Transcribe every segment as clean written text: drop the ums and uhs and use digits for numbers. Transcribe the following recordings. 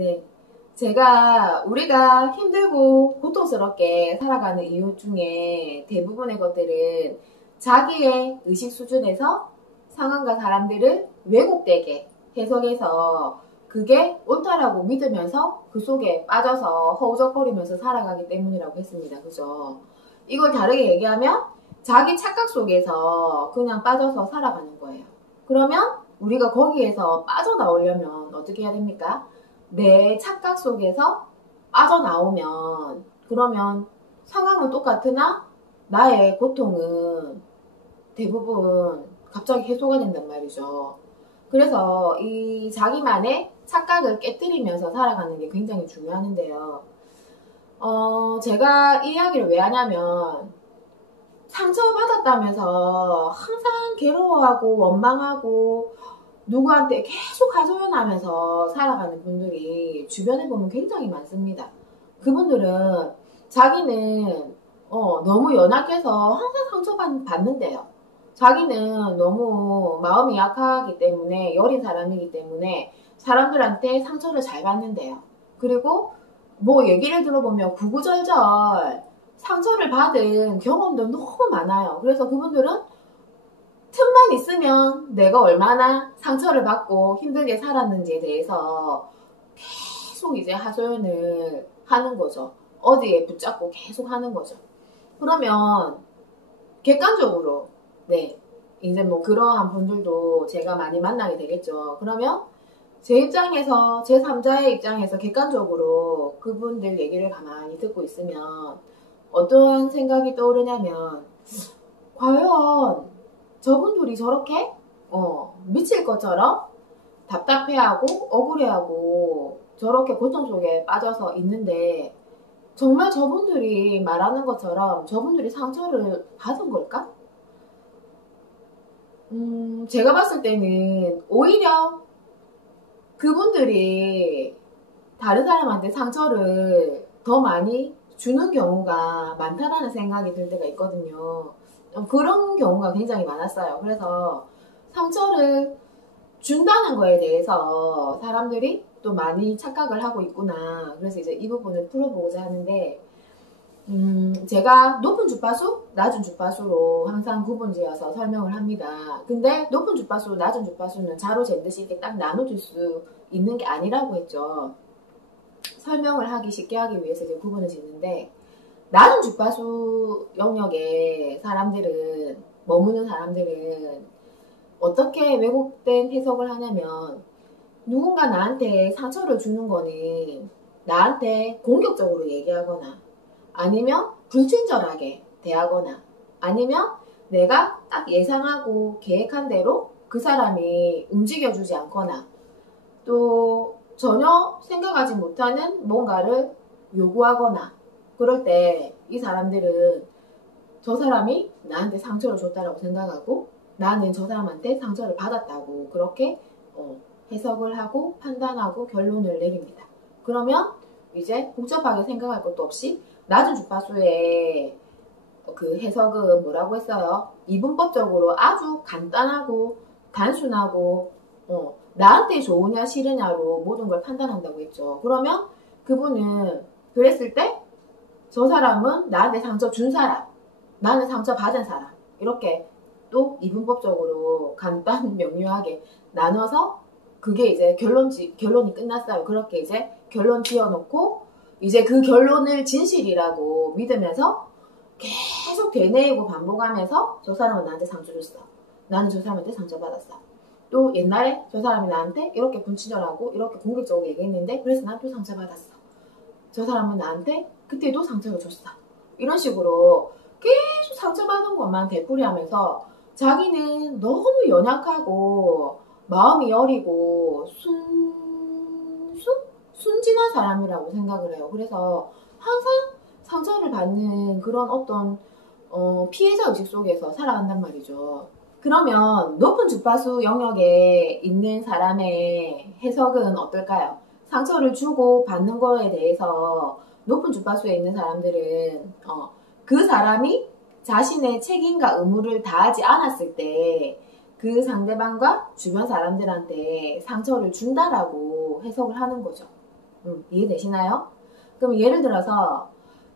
네. 우리가 힘들고 고통스럽게 살아가는 이유 중에 대부분의 것들은 자기의 의식 수준에서 상황과 사람들을 왜곡되게 해석해서 그게 옳다라고 믿으면서 그 속에 빠져서 허우적거리면서 살아가기 때문이라고 했습니다. 그죠? 이걸 다르게 얘기하면 자기 착각 속에서 그냥 빠져서 살아가는 거예요. 그러면 우리가 거기에서 빠져나오려면 어떻게 해야 됩니까? 내 착각 속에서 빠져나오면 그러면 상황은 똑같으나 나의 고통은 대부분 갑자기 해소가 된단 말이죠. 그래서 이 자기만의 착각을 깨뜨리면서 살아가는 게 굉장히 중요한데요. 제가 이 이야기를 왜 하냐면 상처받았다면서 항상 괴로워하고 원망하고 누구한테 계속 하소연하면서 살아가는 분들이 주변에 보면 굉장히 많습니다. 그분들은 자기는 너무 연약해서 항상 상처받는데요. 자기는 너무 마음이 약하기 때문에 여린 사람이기 때문에 사람들한테 상처를 잘 받는데요. 그리고 뭐 얘기를 들어보면 구구절절 상처를 받은 경험도 너무 많아요. 그래서 그분들은 틈만 있으면 내가 얼마나 상처를 받고 힘들게 살았는지에 대해서 계속 이제 하소연을 하는 거죠. 어디에 붙잡고 계속 하는 거죠. 그러면 객관적으로 네 이제 뭐 그러한 분들도 제가 많이 만나게 되겠죠. 그러면 제 입장에서 제 3자의 입장에서 객관적으로 그분들 얘기를 가만히 듣고 있으면 어떠한 생각이 떠오르냐면 과연 저분들이 저렇게 미칠 것처럼 답답해하고 억울해하고 저렇게 고통 속에 빠져서 있는데 정말 저분들이 말하는 것처럼 저분들이 상처를 받은 걸까? 제가 봤을 때는 오히려 그분들이 다른 사람한테 상처를 더 많이 주는 경우가 많다라는 생각이 들 때가 있거든요. 그런 경우가 굉장히 많았어요. 그래서 상처를 준다는 거에 대해서 사람들이 또 많이 착각을 하고 있구나. 그래서 이제 이 부분을 풀어보고자 하는데, 제가 높은 주파수, 낮은 주파수로 항상 구분지어서 설명을 합니다. 근데 높은 주파수, 낮은 주파수는 자로 잰듯이 이렇게 딱 나눠줄 수 있는 게 아니라고 했죠. 설명을 하기 쉽게 하기 위해서 이제 구분을 짓는데, 낮은 주파수 영역에 머무는 사람들은 어떻게 왜곡된 해석을 하냐면 누군가 나한테 상처를 주는 거는 나한테 공격적으로 얘기하거나 아니면 불친절하게 대하거나 아니면 내가 딱 예상하고 계획한 대로 그 사람이 움직여주지 않거나 또 전혀 생각하지 못하는 뭔가를 요구하거나 그럴 때 이 사람들은 저 사람이 나한테 상처를 줬다라고 생각하고 나는 저 사람한테 상처를 받았다고 그렇게 해석을 하고 판단하고 결론을 내립니다. 그러면 이제 복잡하게 생각할 것도 없이 낮은 주파수의 그 해석은 뭐라고 했어요? 이분법적으로 아주 간단하고 단순하고 나한테 좋으냐 싫으냐로 모든 걸 판단한다고 했죠. 그러면 그분은 그랬을 때 저 사람은 나한테 상처 준 사람, 나는 상처 받은 사람 이렇게 또 이분법적으로 간단 명료하게 나눠서 그게 이제 결론이 끝났어요. 그렇게 이제 결론 지어놓고 이제 그 결론을 진실이라고 믿으면서 계속 되뇌이고 반복하면서 저 사람은 나한테 상처 줬어. 나는 저 사람한테 상처받았어. 또 옛날에 저 사람이 나한테 이렇게 불친절하고 이렇게 공격적으로 얘기했는데 그래서 난 또 상처받았어. 저 사람은 나한테 그때도 상처를 줬어. 이런 식으로 계속 상처받은 것만 되풀이하면서 자기는 너무 연약하고 마음이 여리고 순진한 사람이라고 생각을 해요. 그래서 항상 상처를 받는 그런 어떤 피해자 의식 속에서 살아간단 말이죠. 그러면 높은 주파수 영역에 있는 사람의 해석은 어떨까요? 상처를 주고 받는 거에 대해서 높은 주파수에 있는 사람들은 그 사람이 자신의 책임과 의무를 다하지 않았을 때 그 상대방과 주변 사람들한테 상처를 준다라고 해석을 하는 거죠. 이해되시나요? 그럼 예를 들어서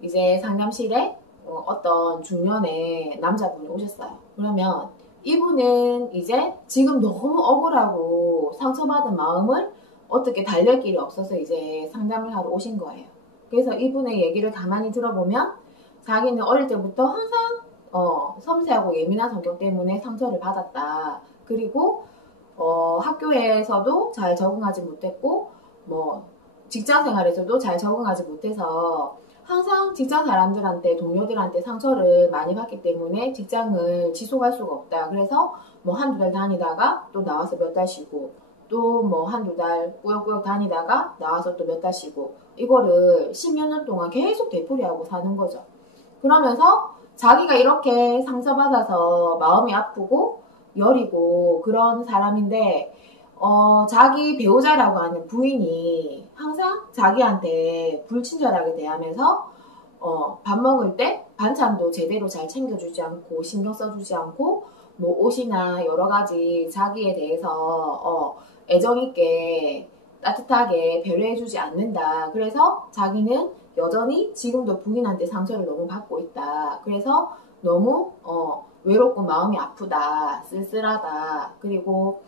이제 상담실에 어떤 중년의 남자분이 오셨어요. 그러면 이분은 이제 지금 너무 억울하고 상처받은 마음을 어떻게 달랠 길이 없어서 이제 상담을 하러 오신 거예요. 그래서 이분의 얘기를 가만히 들어보면 자기는 어릴 때부터 항상 섬세하고 예민한 성격 때문에 상처를 받았다. 그리고 학교에서도 잘 적응하지 못했고 뭐 직장 생활에서도 잘 적응하지 못해서 항상 직장 사람들한테 동료들한테 상처를 많이 받기 때문에 직장을 지속할 수가 없다. 그래서 뭐 한두 달 다니다가 또 나와서 몇 달 쉬고 또 뭐 한두 달 꾸역꾸역 다니다가 나와서 또 몇 달 쉬고 이거를 십몇 년 동안 계속 되풀이하고 사는 거죠. 그러면서 자기가 이렇게 상처받아서 마음이 아프고 여리고 그런 사람인데 자기 배우자라고 하는 부인이 항상 자기한테 불친절하게 대하면서 밥 먹을 때 반찬도 제대로 잘 챙겨주지 않고 신경 써주지 않고 뭐 옷이나 여러 가지 자기에 대해서 애정 있게 따뜻하게 배려해주지 않는다. 그래서 자기는 여전히 지금도 부인한테 상처를 너무 받고 있다. 그래서 너무 외롭고 마음이 아프다, 쓸쓸하다. 그리고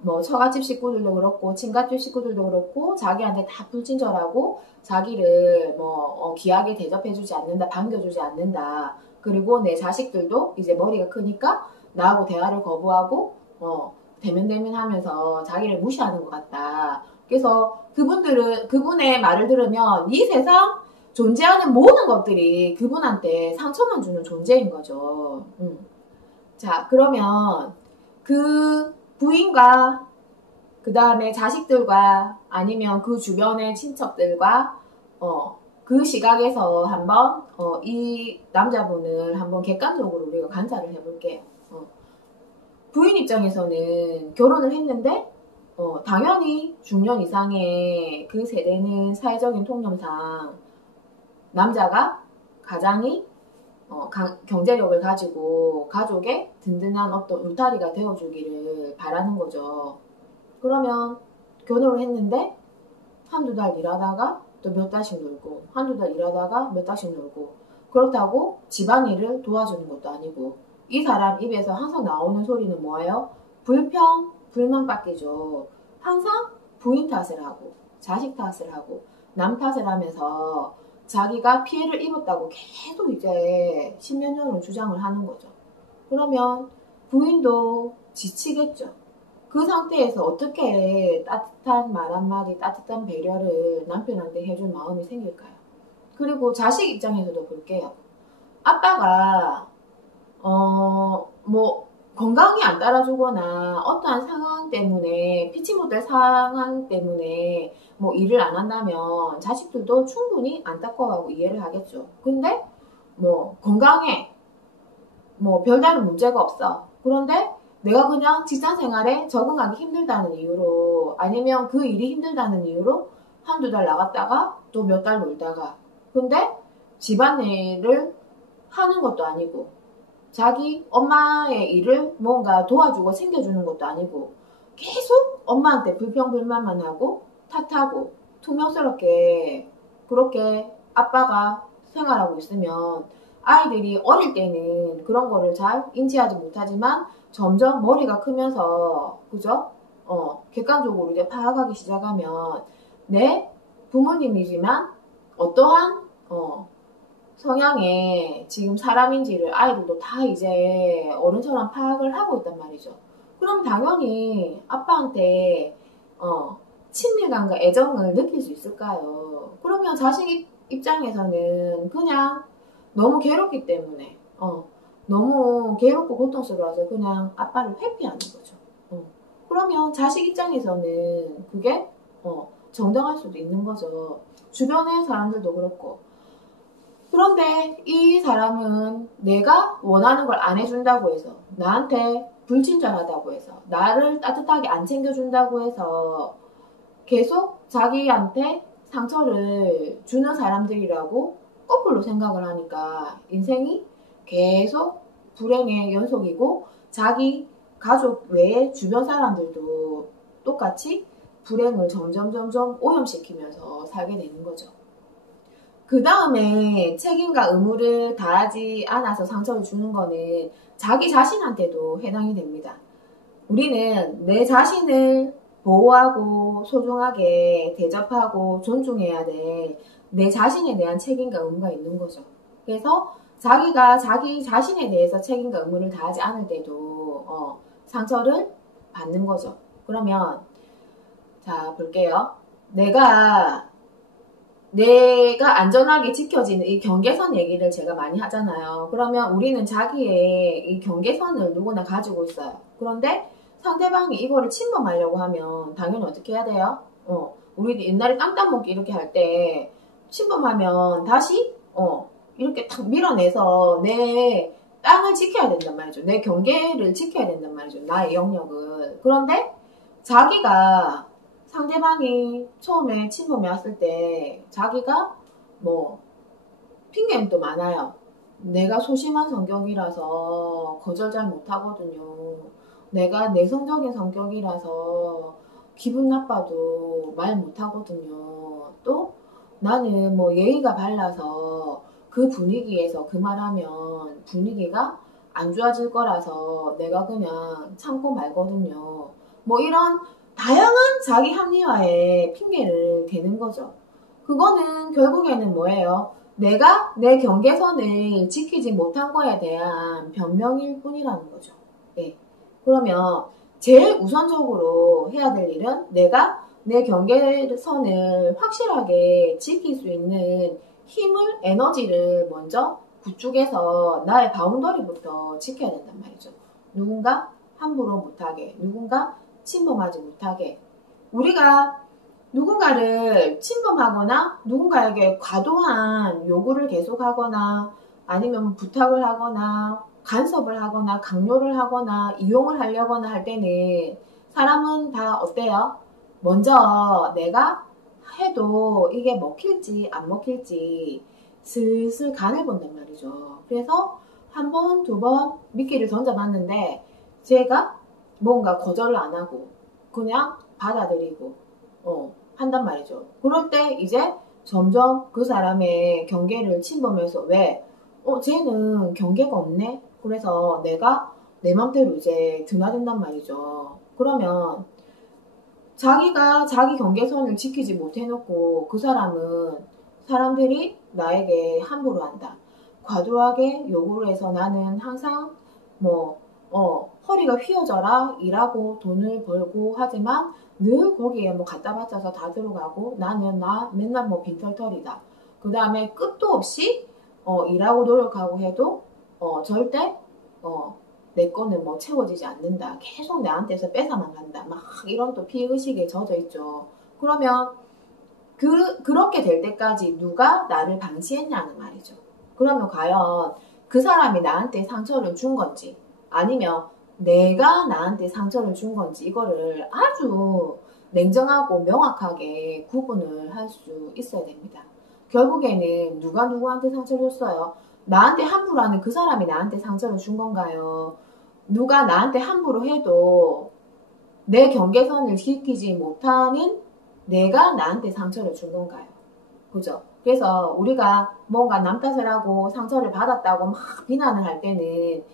뭐 처갓집 식구들도 그렇고 친갓집 식구들도 그렇고 자기한테 다 불친절하고 자기를 뭐 귀하게 대접해주지 않는다, 반겨주지 않는다. 그리고 내 자식들도 이제 머리가 크니까 나하고 대화를 거부하고 대면대면하면서 자기를 무시하는 것 같다. 그래서 그분의 말을 들으면 이 세상 존재하는 모든 것들이 그분한테 상처만 주는 존재인 거죠. 자, 그러면 그 부인과 그 다음에 자식들과 아니면 그 주변의 친척들과 그 시각에서 한번 이 남자분을 한번 객관적으로 우리가 관찰을 해볼게요. 부인 입장에서는 결혼을 했는데 당연히 중년 이상의 그 세대는 사회적인 통념상 남자가 가장이 경제력을 가지고 가족의 든든한 어떤 울타리가 되어주기를 바라는 거죠. 그러면 결혼을 했는데 한두 달 일하다가 또 몇 달씩 놀고 한두 달 일하다가 몇 달씩 놀고 그렇다고 집안일을 도와주는 것도 아니고 이 사람 입에서 항상 나오는 소리는 뭐예요? 불평, 불만밖이죠. 항상 부인 탓을 하고 자식 탓을 하고 남 탓을 하면서 자기가 피해를 입었다고 계속 이제 십몇 년을 주장을 하는 거죠. 그러면 부인도 지치겠죠. 그 상태에서 어떻게 따뜻한 말 한마디, 따뜻한 배려를 남편한테 해줄 마음이 생길까요? 그리고 자식 입장에서도 볼게요. 아빠가 뭐 건강이 안 따라주거나 어떠한 상황 때문에 피치 못할 상황 때문에 뭐 일을 안 한다면 자식들도 충분히 안타까워하고 이해를 하겠죠. 근데 뭐 건강해, 뭐 별다른 문제가 없어. 그런데 내가 그냥 직장 생활에 적응하기 힘들다는 이유로 아니면 그 일이 힘들다는 이유로 한두 달 나갔다가 또 몇 달 놀다가 근데 집안일을 하는 것도 아니고 자기 엄마의 일을 뭔가 도와주고 챙겨주는 것도 아니고 계속 엄마한테 불평불만만 하고 탓하고 퉁명스럽게 그렇게 아빠가 생활하고 있으면 아이들이 어릴 때는 그런 거를 잘 인지하지 못하지만 점점 머리가 크면서 그죠? 객관적으로 이제 파악하기 시작하면 내 부모님이지만 어떠한 성향의 지금 사람인지를 아이들도 다 이제 어른처럼 파악을 하고 있단 말이죠. 그럼 당연히 아빠한테 친밀감과 애정을 느낄 수 있을까요? 그러면 자식 입장에서는 그냥 너무 괴롭기 때문에 너무 괴롭고 고통스러워서 그냥 아빠를 회피하는 거죠. 그러면 자식 입장에서는 그게 정당할 수도 있는 거죠. 주변의 사람들도 그렇고. 그런데 이 사람은 내가 원하는 걸 안 해준다고 해서 나한테 불친절하다고 해서 나를 따뜻하게 안 챙겨준다고 해서 계속 자기한테 상처를 주는 사람들이라고 거꾸로 생각을 하니까 인생이 계속 불행의 연속이고 자기 가족 외에 주변 사람들도 똑같이 불행을 점점 오염시키면서 살게 되는 거죠. 그 다음에 책임과 의무를 다하지 않아서 상처를 주는 거는 자기 자신한테도 해당이 됩니다. 우리는 내 자신을 보호하고 소중하게 대접하고 존중해야 돼. 내 자신에 대한 책임과 의무가 있는 거죠. 그래서 자기가 자기 자신에 대해서 책임과 의무를 다하지 않을 때도 상처를 받는 거죠. 그러면 자 볼게요. 내가 안전하게 지켜지는 이 경계선 얘기를 제가 많이 하잖아요. 그러면 우리는 자기의 이 경계선을 누구나 가지고 있어요. 그런데 상대방이 이거를 침범하려고 하면 당연히 어떻게 해야 돼요? 우리 옛날에 땅 따먹기 이렇게 할 때 침범하면 다시 이렇게 탁 밀어내서 내 땅을 지켜야 된단 말이죠. 내 경계를 지켜야 된단 말이죠. 나의 영역을. 그런데 자기가 상대방이 처음에 침범해 왔을 때 자기가 핑계는 또 많아요. 내가 소심한 성격이라서 거절 잘 못하거든요. 내가 내성적인 성격이라서 기분 나빠도 말 못하거든요. 또 나는 예의가 발라서 그 분위기에서 그 말하면 분위기가 안 좋아질 거라서 내가 그냥 참고 말거든요. 이런 다양한 자기 합리화에 핑계를 대는 거죠. 그거는 결국에는 뭐예요? 내가 내 경계선을 지키지 못한 거에 대한 변명일 뿐이라는 거죠. 네. 그러면 제일 우선적으로 해야 될 일은 내가 내 경계선을 확실하게 지킬 수 있는 힘을, 에너지를 먼저 구축해서 나의 바운더리부터 지켜야 된단 말이죠. 누군가 함부로 못하게, 누군가 침범하지 못하게. 우리가 누군가를 침범하거나 누군가에게 과도한 요구를 계속하거나 아니면 부탁을 하거나 간섭을 하거나 강요를 하거나 이용을 하려거나 할 때는 사람은 다 어때요? 먼저 내가 해도 이게 먹힐지 안 먹힐지 슬슬 간을 본단 말이죠. 그래서 한 번, 두 번 미끼를 던져봤는데 제가 뭔가 거절을 안 하고 그냥 받아들이고 한단 말이죠. 그럴 때 이제 점점 그 사람의 경계를 침범해서 왜? 쟤는 경계가 없네? 그래서 내가 내 맘대로 이제 드나든단 말이죠. 그러면 자기가 자기 경계선을 지키지 못해놓고 그 사람은 사람들이 나에게 함부로 한다. 과도하게 요구를 해서 나는 항상 허리가 휘어져라 일하고 돈을 벌고 하지만 늘 거기에 갖다 바쳐서 다 들어가고 나는 맨날 빈털털이다. 그 다음에 끝도 없이 일하고 노력하고 해도 절대 내 거는 채워지지 않는다. 계속 나한테서 뺏어만 간다. 막 이런 또 피해의식에 젖어 있죠. 그러면 그렇게 될 때까지 누가 나를 방치했냐는 말이죠. 그러면 과연 그 사람이 나한테 상처를 준 건지 아니면 내가 나한테 상처를 준 건지 이거를 아주 냉정하고 명확하게 구분을 할 수 있어야 됩니다. 결국에는 누가 누구한테 상처를 줬어요? 나한테 함부로 하는 그 사람이 나한테 상처를 준 건가요? 누가 나한테 함부로 해도 내 경계선을 지키지 못하는 내가 나한테 상처를 준 건가요? 그죠? 그래서 우리가 뭔가 남 탓을 하고 상처를 받았다고 막 비난을 할 때는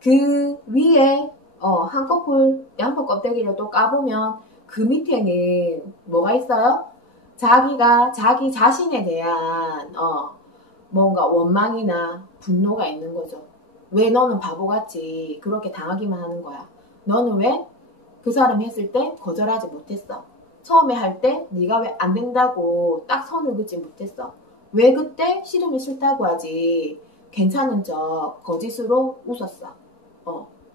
그 위에 한꺼풀 양파 껍데기를 또 까보면 그 밑에는 뭐가 있어요? 자기가 자기 자신에 대한 뭔가 원망이나 분노가 있는 거죠. 왜 너는 바보같이 그렇게 당하기만 하는 거야? 너는 왜 그 사람이 했을 때 거절하지 못했어? 처음에 할 때 네가 왜 안 된다고 딱 선을 긋지 못했어? 왜 그때 싫으면 싫다고 하지 괜찮은 척 거짓으로 웃었어?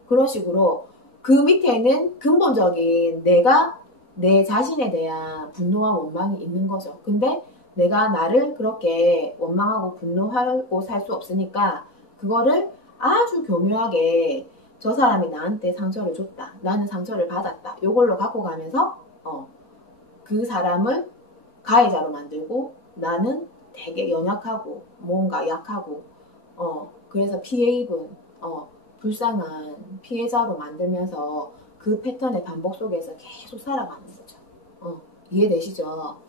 그런 식으로 그 밑에는 근본적인 내가 내 자신에 대한 분노와 원망이 있는 거죠. 근데 내가 나를 그렇게 원망하고 분노하고 살 수 없으니까 그거를 아주 교묘하게 저 사람이 나한테 상처를 줬다. 나는 상처를 받았다. 요걸로 갖고 가면서 그 사람을 가해자로 만들고 나는 되게 연약하고 뭔가 약하고 그래서 피해 입은 불쌍한 피해자로 만들면서 그 패턴의 반복 속에서 계속 살아가는 거죠. 이해되시죠?